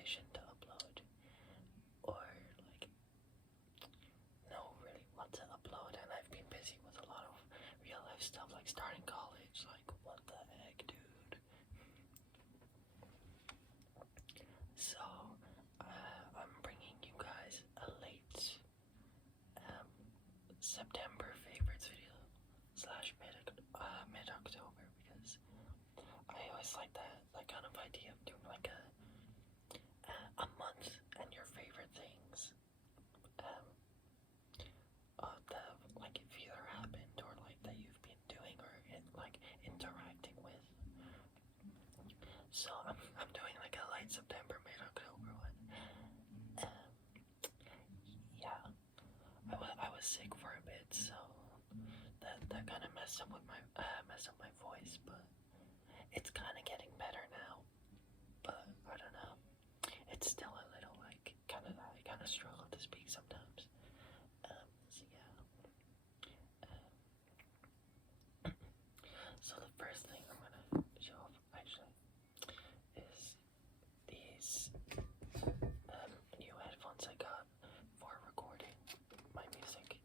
motivation to upload, or like know really what to upload, and I've been busy with a lot of real life stuff like starting college. Like, what the heck, dude? So I'm bringing you guys a late September favorites video slash mid October, because I always like that kind of idea of doing like a month and your favorite things that like have either happened or like that you've been doing or like interacting with. So I'm doing like a late September, mid October one. Yeah, I was sick for a bit, so that kind of messed up my voice, but it's kind of getting better now. But I don't know, it's still a little like I kind of struggle to speak sometimes. So yeah. So the first thing I'm gonna show off actually is these new headphones I got for recording my music.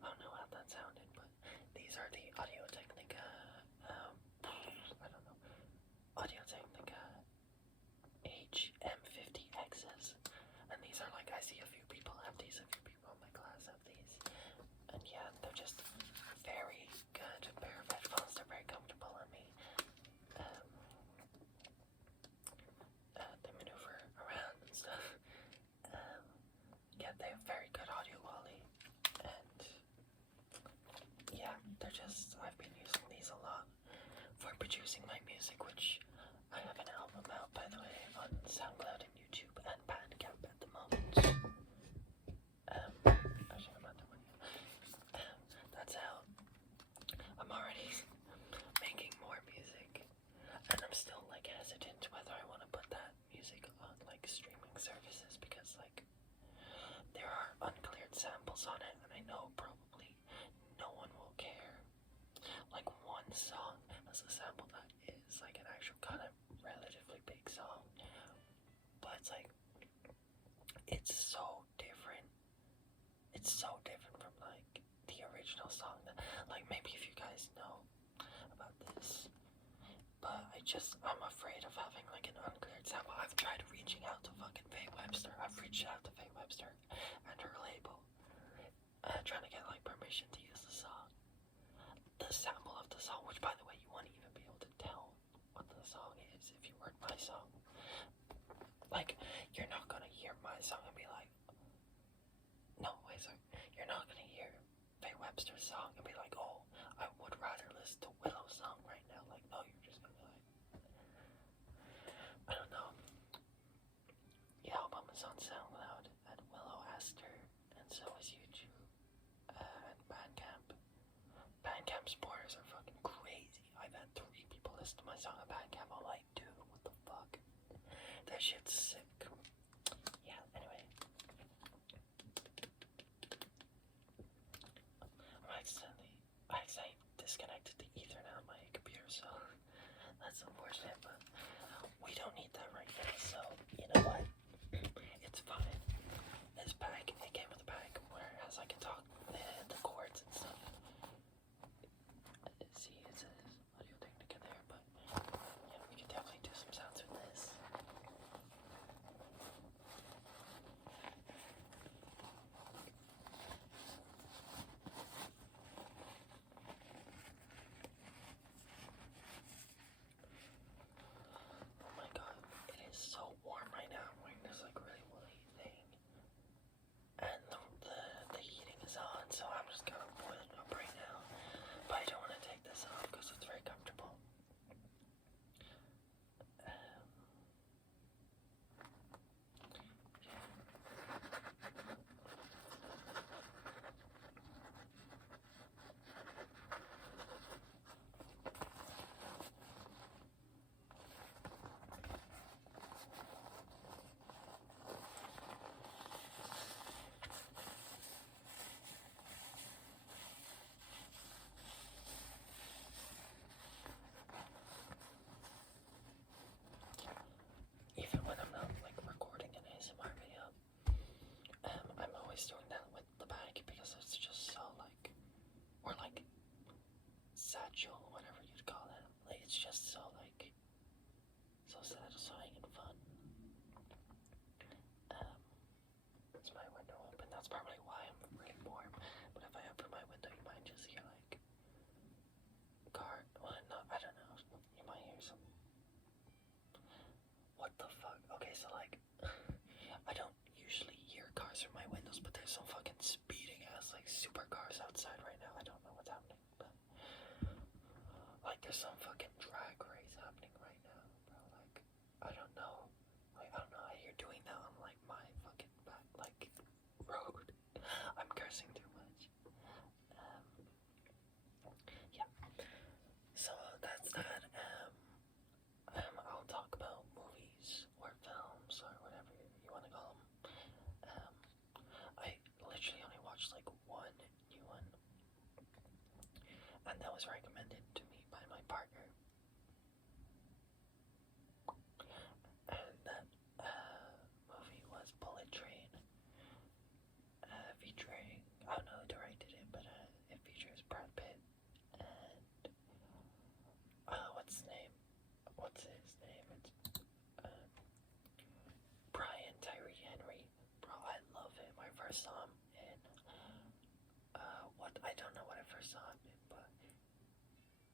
I don't know how that sounded, but these are the Audio-Technica, Audio-Technica HM50Xs, and these are like, I see a few people have these, a few people in my class have these, and yeah, they're just very good pair of headphones. They're very comfortable on me. They maneuver around and stuff. Yeah, they have very good audio quality, and yeah, I've been using these a lot for producing my music, which I have an album out, by the way, on SoundCloud and YouTube and Bandcamp at the moment. Actually, I'm at the one. That's out. I'm already making more music, and I'm still like hesitant whether I want to put that music on like streaming services, because like there are uncleared samples on it, and I know probably no one will care. Like, one song has a sample that is like an actual kind of relatively big song, but it's like it's so different. It's so different from like the original song. That, like, maybe if you guys know about this, but I'm afraid of having like an uncleared sample. I've tried reaching out to fucking Faye Webster. I've reached out to Faye Webster and her label, trying to get like permission to use the song. The sample of the song, which by the way, you won't even be able to tell what the song is if you heard my song. Like, you're not gonna hear my song and be like, no, wait, sorry. You're not gonna hear Faye Webster's song and be like, oh, I would rather listen to Willow's song right now. Like, no, you're just gonna be like, I don't know. The album is on SoundCloud at Willow Aster, and so is YouTube, and Bandcamp. Bandcamp supporters are fucking crazy. I've had 3 people listen to my song on Bandcamp. I'm like, dude, what the fuck? That shit's sick. Yeah, anyway. I accidentally disconnected the Ethernet on my computer, so that's unfortunate, but we don't need that right now, so you know what? It's fine. This bag, it came with a bag where it has like a talk, the chords and stuff. See, it says Audio-Technica there, but yeah, we can definitely do some sounds with this. satchel, whatever you'd call it. Like, it's just so like so satisfying and fun. It's my window open. That's probably why I'm really warm. But if I open my window, you might just hear like car. Well, no, I don't know. You might hear some. What the fuck? Okay, so like, I don't usually hear cars from my windows, but there's some fucking speeding ass like supercars outside right now. I don't know what's happening, but like there's some fucking drag race happening right now, bro. Like, I don't know. Like, I don't know how you're doing that on like my fucking back, like road. I'm cursing too much. Yeah. So that's that. I'll talk about movies or films or whatever you want to call them. I literally only watched like one new one, and that was recommended to me by my partner. And that movie was Bullet Train, featuring, I don't know who directed it, but it features Brad Pitt and what's his name? It's Brian Tyree Henry. Bro, I love him. I first saw him in I don't know what I first saw him in, but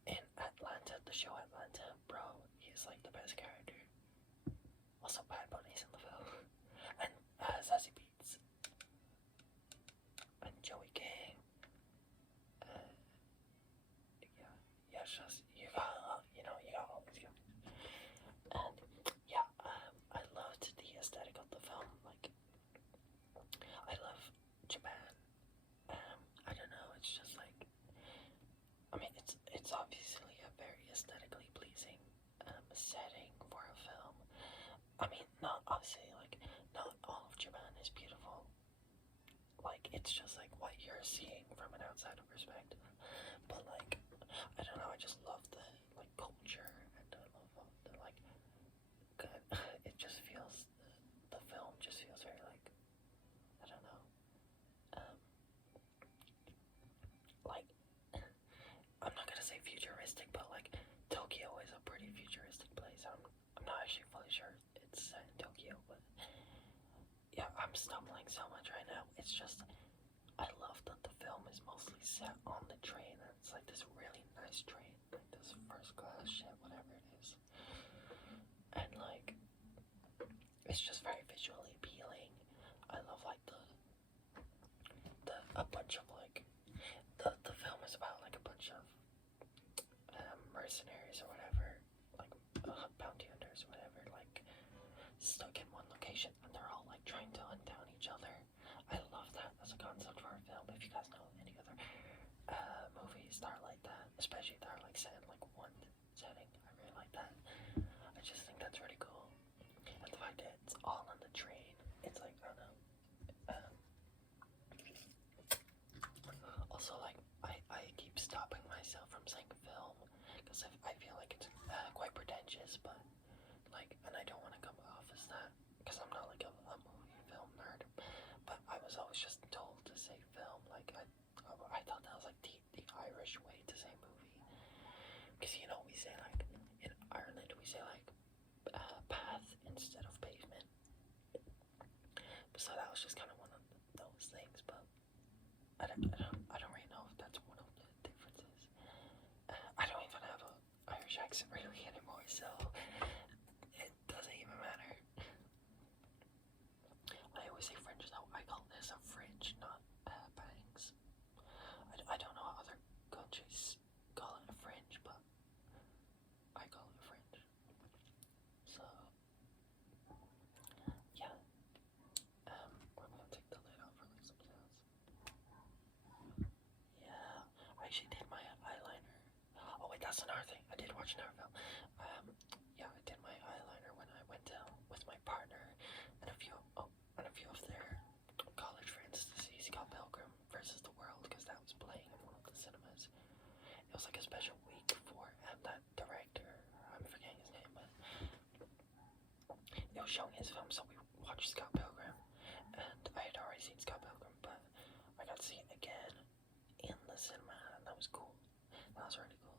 in Atlanta, the show Atlanta, bro, he's like the best character. Also, Bad Bunny's in the film, and Zazie Beetz, and Joey King. Yeah, just you got all these guys. And yeah, I loved the aesthetic of the film. Like, I love Japan. I don't know. It's just like, I mean, it's obviously a very aesthetically pleasing setting for a film. I mean, not obviously like not all of Japan is beautiful. Like, it's just like what you're seeing from an outsider perspective. But like, I don't know. I just love the like culture, and I love all the like. Good. It just feels the film just feels very like, I don't know. Like, I'm not gonna say futuristic, but like Tokyo is a pretty futuristic place. I'm not actually fully sure it's set in Tokyo, but yeah, I'm stumbling so much right now. It's just, I love that the film is mostly set on the train, and it's like this really nice train, like this first class shit, whatever it is. And like, it's just very visually appealing. I love like a bunch of like, the film is about like a bunch of mercenaries or whatever, like bounty hunters or whatever, like stuck in one location, and they're all like trying to hunt down each other. I love that as a concept for a film. If you guys know any other movies that are like that, especially that are like set in like one setting, I really like that. I just think that's really cool. And the fact that it's all on the train, it's like, I don't know. Also, like, I keep stopping myself from saying film, because I feel like it's quite pretentious, but like, and I don't want to come off as that, because I'm not like a movie film nerd, but I was always just told to say film. Like, I thought that was like the Irish way to say movie, because you know, we say like, in Ireland we say like path instead of pavement, so that was just kind of one of those things. But I don't really know if that's one of the differences. I don't even have a Irish accent really anymore, so it doesn't even matter. I always say fringe though. I call this a fringe, not bangs. I don't know how other countries call it a fringe, but I call it a fringe. So yeah, I'm gonna take the lid off for like some sounds. Yeah, I actually did my eyeliner. Oh wait, that's another thing. I did watch another film. Yeah, I did my eyeliner when I went down with my partner and a few of their college friends to see Scott Pilgrim versus the World, because that was playing in one of the cinemas. It was like a special week for that director. I'm forgetting his name, but it was showing his film, so we watched Scott Pilgrim, and I had already seen Scott Pilgrim, but I got to see it again in the cinema, and that was cool. That was really cool.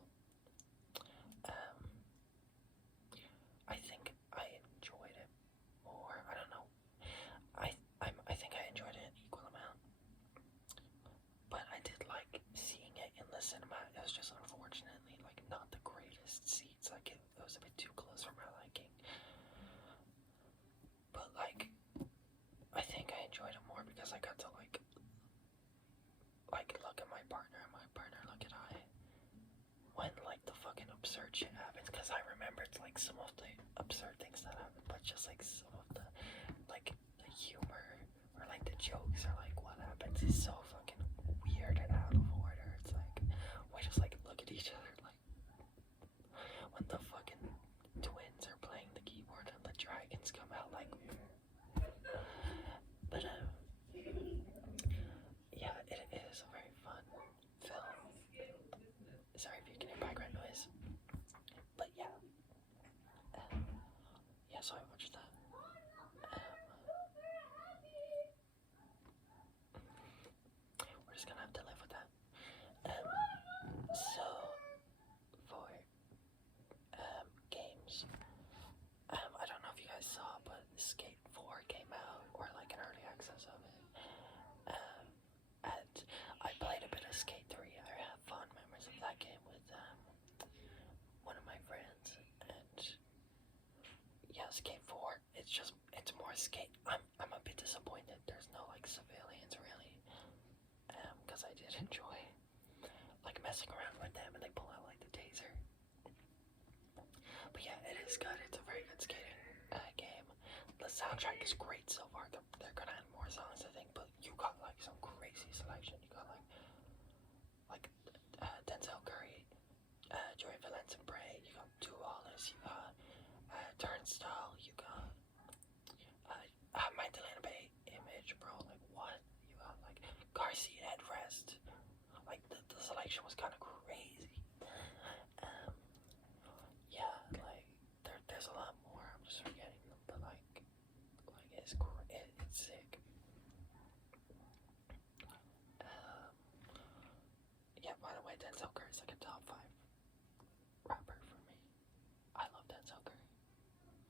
absurd shit happens, because I remember it's like some of the absurd things that happen, but just like some of the like the humor or like the jokes or like what happens is so fucking weird and out of order. It's like we just like look at each other like when the fucking twins are playing the keyboard and the dragons come out like. But yeah, it is a very fun film. Sorry if you can hear background noise. But yeah. Yeah, so I watched that. We're just gonna have to live with that. So for games, I don't know if you guys saw, but Skate 4 came out, or like an early access of it. And I played a bit of Skate 3. I have fond memories of that game with one of my friends, and yeah, Skate 4. It's more Skate. I'm a bit disappointed. There's no like civilians really, because I did enjoy like messing around with them, and they pull out like the taser. But yeah, it is good. It's a very good skating game. The soundtrack is great so far. They're gonna add more songs, I think, but you got like some crazy selection. You got like Denzel Curry, Joey Valence and Bray. You got Two Wallace. You got Turnstile. You got Magdalena Bay Image, bro. Like what? You got like car seat headrest. Like the selection was kind of crazy. Yeah, like there's a lot more. I'm just forgetting them, but like it's great. It's sick. Yeah. By the way, Denzel Curry is like a top 5 rapper for me. I love Denzel Curry.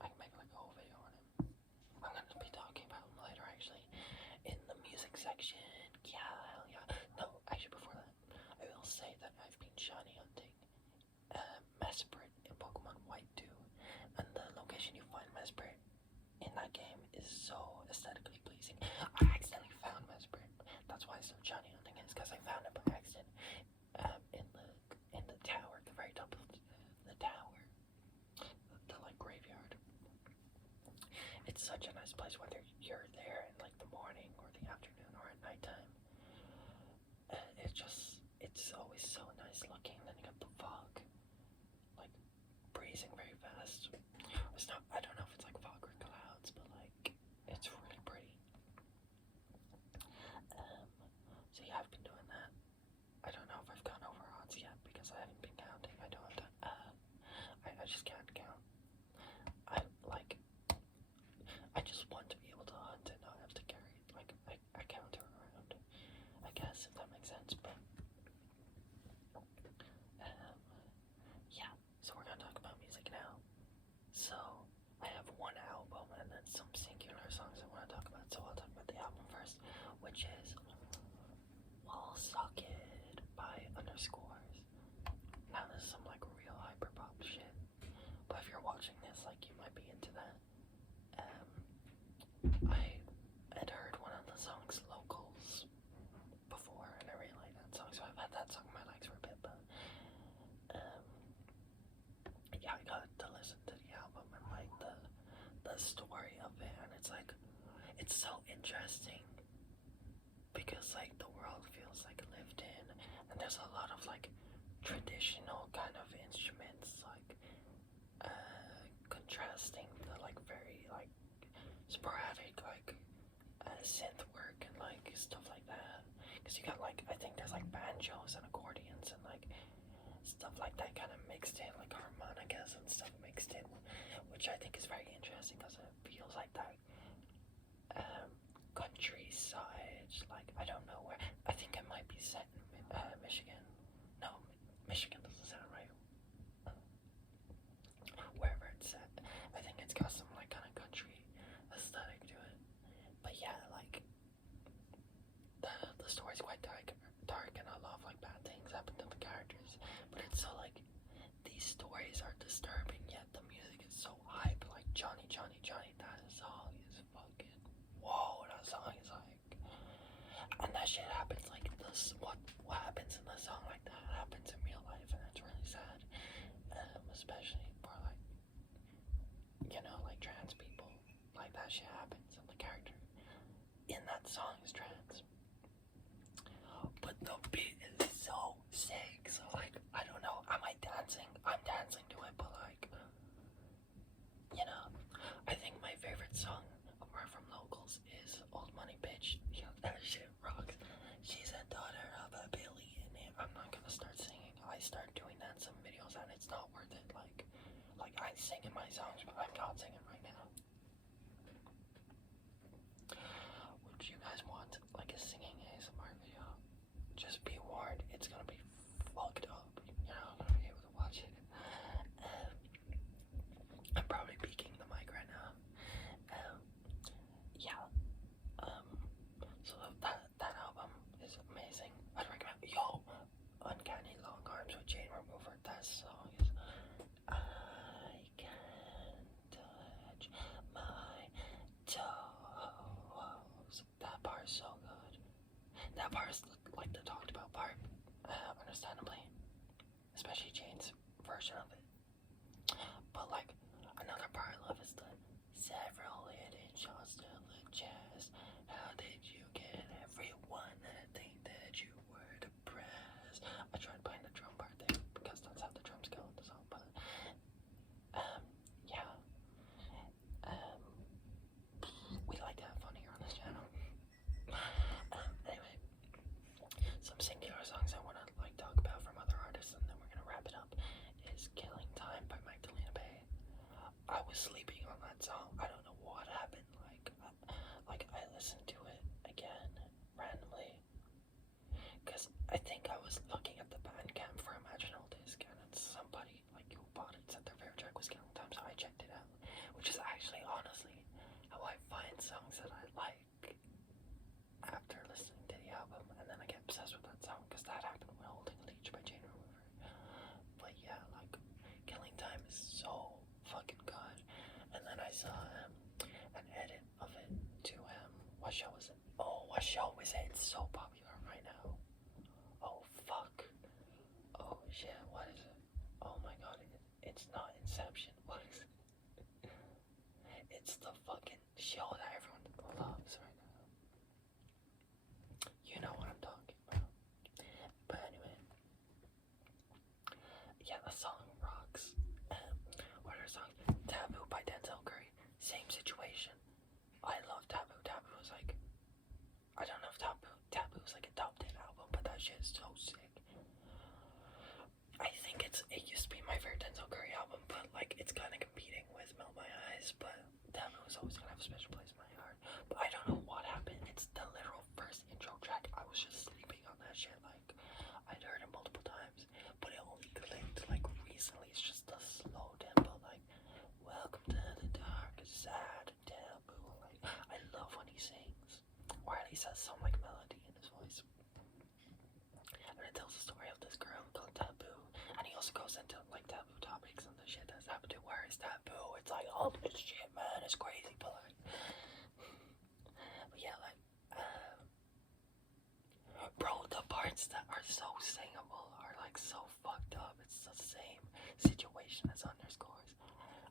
I can make like a whole video on him. I'm gonna be talking about him later, actually, in the music section. Yeah, hell yeah. No, actually, before that, I will say that I've been shiny hunting Mesprit in Pokemon White 2, and the location you find Mesprit in that game is so aesthetically pleasing. I accidentally found Mesprit. That's why I started shiny hunting, is because I found it by accident in the tower, the very top of the tower, the like graveyard. It's such a nice place, whether you're there in like the morning or the afternoon or at nighttime. It's always so nice looking. Then you got the fog, like breezing very fast. It's not. I don't know if it's like fog or clouds, but like it's really pretty. So yeah, I've been doing that. I don't know if I've gone over odds yet because I haven't been counting. I don't. I just can't count. I just want to be able to hunt and not have to carry like a counter around. I guess, if that makes sense, but yeah. So we're gonna talk about music now. So I have one album and then some singular songs I want to talk about. So I'll talk about the album first, which is Wall Socket by Underscores. Now this is some like real hyper pop shit, but if you're watching this, like you might be into that. I had heard one of the songs, Locals, before, and I really like that song, so I've had that song in my legs for a bit, but yeah, I got to listen to the album and like the story of it, and it's like, it's so interesting because like the world feels like lived in, and there's a lot of like traditional kind of instruments, like contrasting the like very like sporadic like synth work and like stuff like that, because you got like, I think there's like banjos and accordions and like stuff like that kind of mixed in, like harmonicas and stuff mixed in, which I think is very interesting because it feels like that countryside, like I don't know where, I think it might be set in Michigan. No, Michigan doesn't sound right. Wherever it's set, I think it's got some like kind of country aesthetic to it. But yeah, like the story's quite dark, and a lot of like bad things happen to the characters. But it's so like, these stories are disturbing, yet the music is so hype. Like Johnny, that song is fucking whoa. That song is like, and that shit happens like this. What happens in the song like that happens in real life, and it's really sad. especially for like, you know, like trans people. Like that shit happens, and the character in that song is trans. But the beat is so sick. So like, I don't know. Am I dancing? I'm dancing to it, but like, you know, I think my favorite song apart from Locals is Old Money Bitch. Yeah, that shit rocks. She's a daughter of a billionaire. I'm not gonna start singing. I start doing that in some videos and it's not worth it. Like I sing in my songs, but I'm not singing right now. Would you guys want like a singing ASMR video? Just be warned, it's gonna be fucked up. You're not gonna be able to watch it. I'm probably peeking the mic right now. Yeah. So that album is amazing. I'd recommend. Yo, Uncanny Long Arms with Chain Remover. That song is. I can touch my toes. That part is so good. That part is like the talked about part, understandably, especially Jane's version of it. But like another part I love is the several hidden shots to the chest. How did you get everyone to think that you were depressed? I tried playing the drum part there because that's how the drums go in the song. But yeah, we like to have fun here on this channel. Anyway, some singular songs I want to like talk about from other artists, and then we're gonna wrap it up. Is "Killing Time" by Magdalena Bay. I was sleeping on that song. I don't know what happened. Like I listened to it again randomly because I think I was looking at the Bandcamp for Imaginal Disc, and it's somebody like who bought it said their favorite track was "Killing Time," so I checked it out, which is actually honestly how I find songs that I like after listening to the album, and then I get obsessed with that song because that happened with "Holding Leech" by Jane Remover. But yeah, like "Killing Time" is so fucking good. And then I saw an edit of it to what show was it? Oh, what show was it? It's so popular right now. Oh fuck. Oh shit, what is it? Oh my god, it's not Inception. What is it? It's the fucking show that everyone loves right now. You know what I'm talking about. But anyway, yeah, the song rocks. What are songs? Taboo by Denzel Curry. Same situation. I love Taboo. Taboo was like, I don't know if Taboo was like a top 10 album, but that shit is so sick. I think it used to be my favorite Denzel Curry album, but like it's kind of competing with Melt My Eyes, but Taboo is always gonna have a special place in my heart. But I don't know what happened. It's the literal first intro track. I was just sleeping on that shit. Like I'd heard it multiple times, but it only clicked like recently. It's just the slow tempo, like welcome to the dark side of Taboo. Like I love when he sings, or at least has some like melody in his voice. And it tells the story of this girl called Taboo, and he also goes into like taboo topics and the shit that's happened to her is taboo. It's like, oh, it's shit, man, it's crazy, but like, but yeah, like, bro, the parts that are so singable are like so fucked up. It's the same situation as Underscores.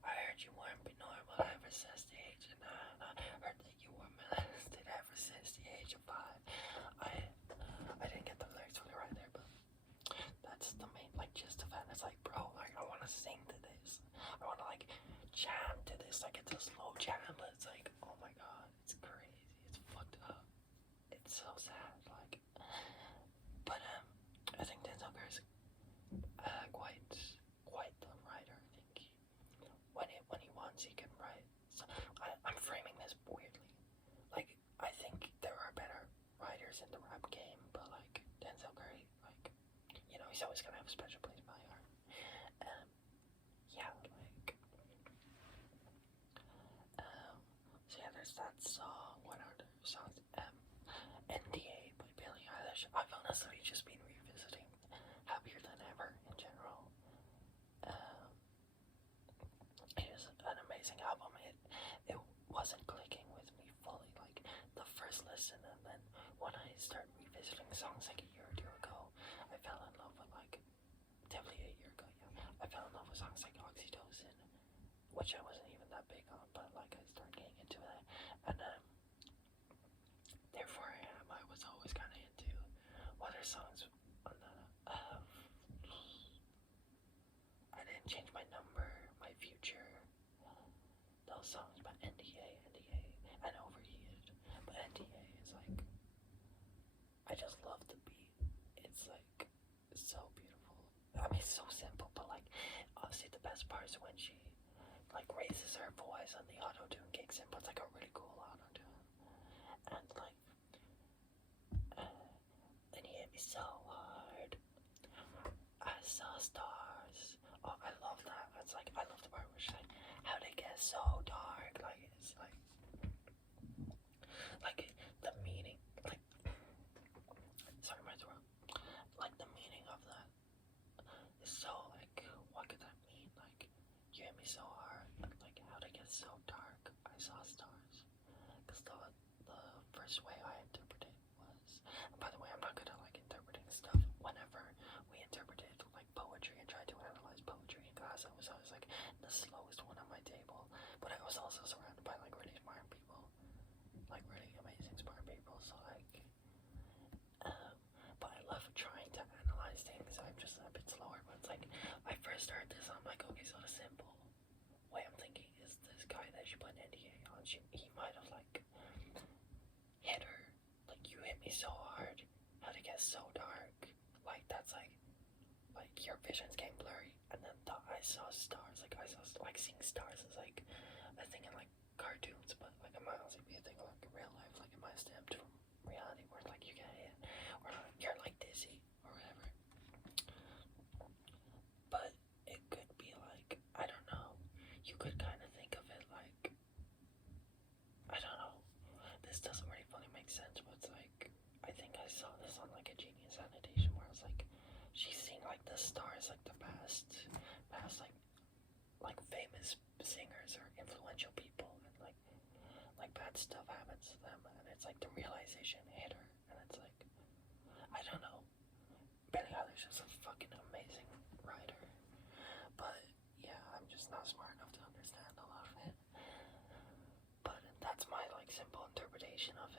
I heard you weren't be normal ever since the age of 9. I heard that you were molested ever since the age of 5. I didn't get the lyrics really right there, but that's the main like gist of it. It's like, bro, like I want to sing to this. I want to like jam to this. Like it's a slow jam, but it's like, oh my god, it's crazy. It's fucked up. It's so sad. Like, but I think Denzel Curry's quite the writer. I think when he wants, he can write. So I'm framing this weirdly. Like I think there are better writers in the rap game, but like Denzel Curry, like, you know, he's always gonna have a special place in my heart. Yeah, like, so yeah, there's that song. What are the songs? NDA by Billie Eilish. I've honestly just been revisiting Happier Than Ever in general. It is an amazing album. It wasn't clicking with me fully like the first listen, and then when I started revisiting songs like a year or two ago, I fell in love with like definitely a year ago. Yeah, I I fell in love with songs like Oxytocin, which I wasn't even that big on, but like I started getting into that, and therefore I was always kind of into other songs on the, I didn't change my number, my future, those songs by NDA, and Overheated, but NDA is like, I just love the beat, it's like, so beautiful, I mean, it's so simple, but like, obviously the best part is when she, like, raises her voice and the auto-tune kicks in, but it's like a really cool auto-tune, and like, and he hit me so hard, I saw stars, oh, I love that, it's like, I love the part where she's like, how'd it get so dark, like, it's like the meaning, like, sorry, my throat, like, the meaning of that is so, like, what could that mean, like, you hit me so hard, like, how'd it get so dark, I saw stars, because the first way I interpreted was, and by the way, I'm not good at, like, interpreting stuff. Whenever we interpreted, like, poetry and tried to analyze poetry in class, I was always, like, the slowest one on my table, but I was also surrounded by, like, really smart people, like, really amazing smart people, so, like, but I love trying to analyze things. I'm just a bit slower, but it's like, I first heard this, I'm like, okay, so the simple way I'm thinking is this guy that she put an NDA on, he might have, like, hit her, like, you hit me so hard, how'd it get so dark, like, that's like your vision's getting blurry, and then I saw stars, like, like, seeing stars is, like, a thing in, like, cartoons, but, like, it might also be a thing, like, in real life, like, it might stemmed from reality, where, like, you get hit, or, like, you're, like, dizzy, or whatever, but it could be, like, I don't know, you could kind of think of it, like, I don't know, this doesn't really fully make sense, but it's, like, I think I saw this on, like, a Genius annotation, where it's, like, she's seeing, like, the stars, like, the past, like, famous singers or influential people, and, like, bad stuff happens to them, and it's, like, the realization hit her, and it's, like, I don't know, Billie Eilish is a fucking amazing writer, but, yeah, I'm just not smart enough to understand a lot of it, but that's my, like, simple interpretation of